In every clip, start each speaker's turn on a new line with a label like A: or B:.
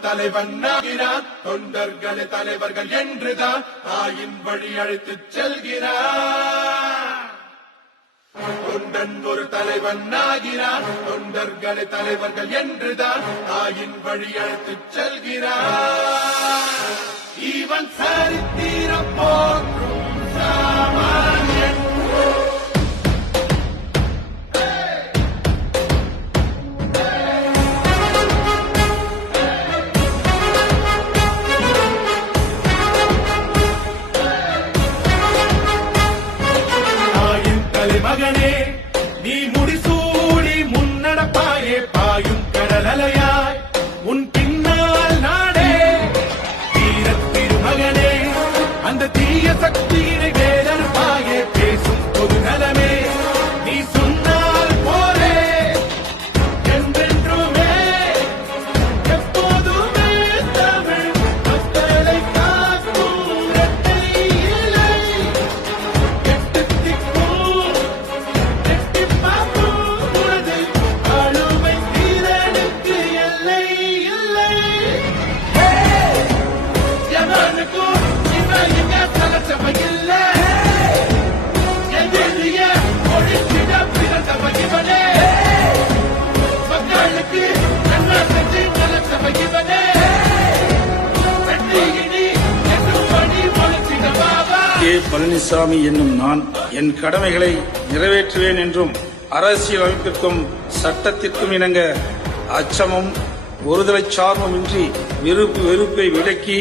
A: தலைவனாகிறான் தொண்டர்களை தலைவர்கள் என்றுதான் தாயின் வழி அழைத்து செல்கிறார். தொண்டன் ஒரு தலைவன் ஆகிறான் தொண்டர்களை தலைவர்கள் என்றுதான் தாயின் வழி அழைத்து செல்கிறார். இவன்
B: சரி பழனிசாமி என்னும் நான் என் கடமைகளை நிறைவேற்றுவேன் என்றும் அரசியல் அமைப்பிற்கும் சட்டத்திற்கும் இணங்க அச்சமும் ஒருதலை சார்புமின்றி விருப்பு வெறுப்பை விலக்கி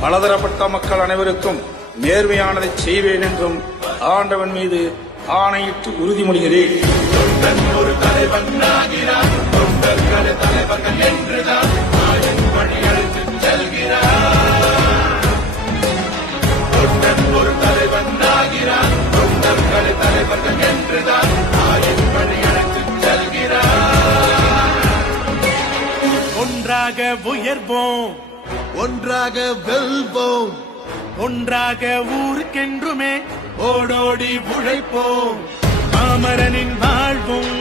B: பலதரப்பட்ட மக்கள் அனைவருக்கும் நேர்மையானதை செய்வேன் என்றும் ஆண்டவன் மீது ஆணையிட்டு உறுதிமொழிகிறேன்.
A: ஒரு தலைவன் தலைவர்கள் என்றுதான் ஒரு தலைவன் ஆகிறான் தலைவர்கள் என்றுதான்
C: ஒன்றாக உயர்வோம்.
A: ஒன்றாக வெல்வோம்.
C: ஒன்றாக ஊருக்கென்றுமே ஓடோடி உழைப்போம். பாமரனின் வாழ்வும்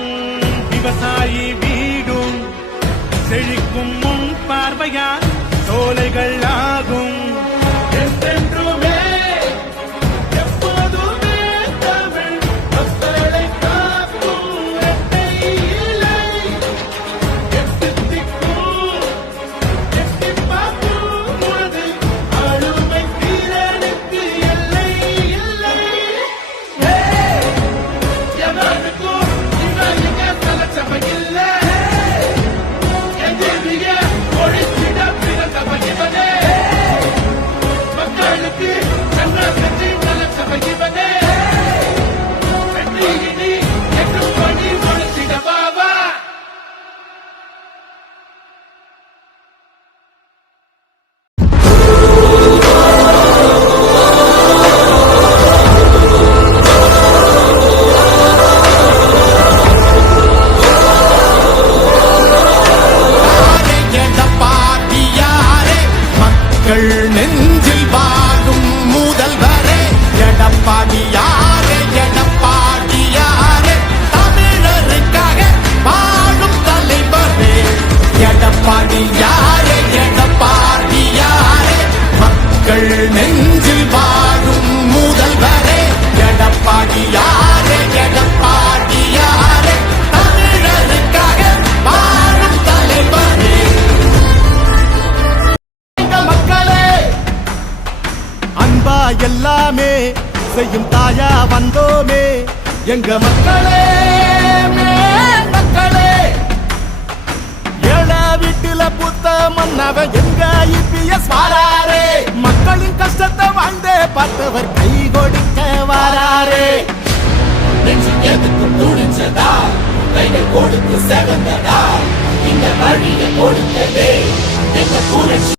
C: விவசாயி வீடும் செழிக்கும் முன் பார்வையால் சோலைகள் ஆகும்.
A: மக்கள்
D: நெஞ்சில் வாழும் முதல்வரே எடப்பாடியாரே எடப்பாடியாரே தமிழருக்காக வாழும் தலைவரே. எடப்பாடியாரே எடப்பாடியாரே மக்கள் நெஞ்சில் வாழும் முதல்வரே எடப்பாடியாரே எடப்பாடியாரே எல்லாமே செய்யும் தாயா வந்தோமே. எங்க மக்களே மக்களே. ஏழா வீட்டுல புத்த மன்னவன் எங்க ஐபிஎஸ் வாராரே? மக்களின் கஷ்டத்தை வாழ்ந்தே பார்த்தவர் கை கொடுக்க வாராரே.
E: எதுக்கு துணிச்சதா கைகள் கொடுத்து செவந்ததா? இந்த வழியை கொடுத்ததே. எங்க புரட்சி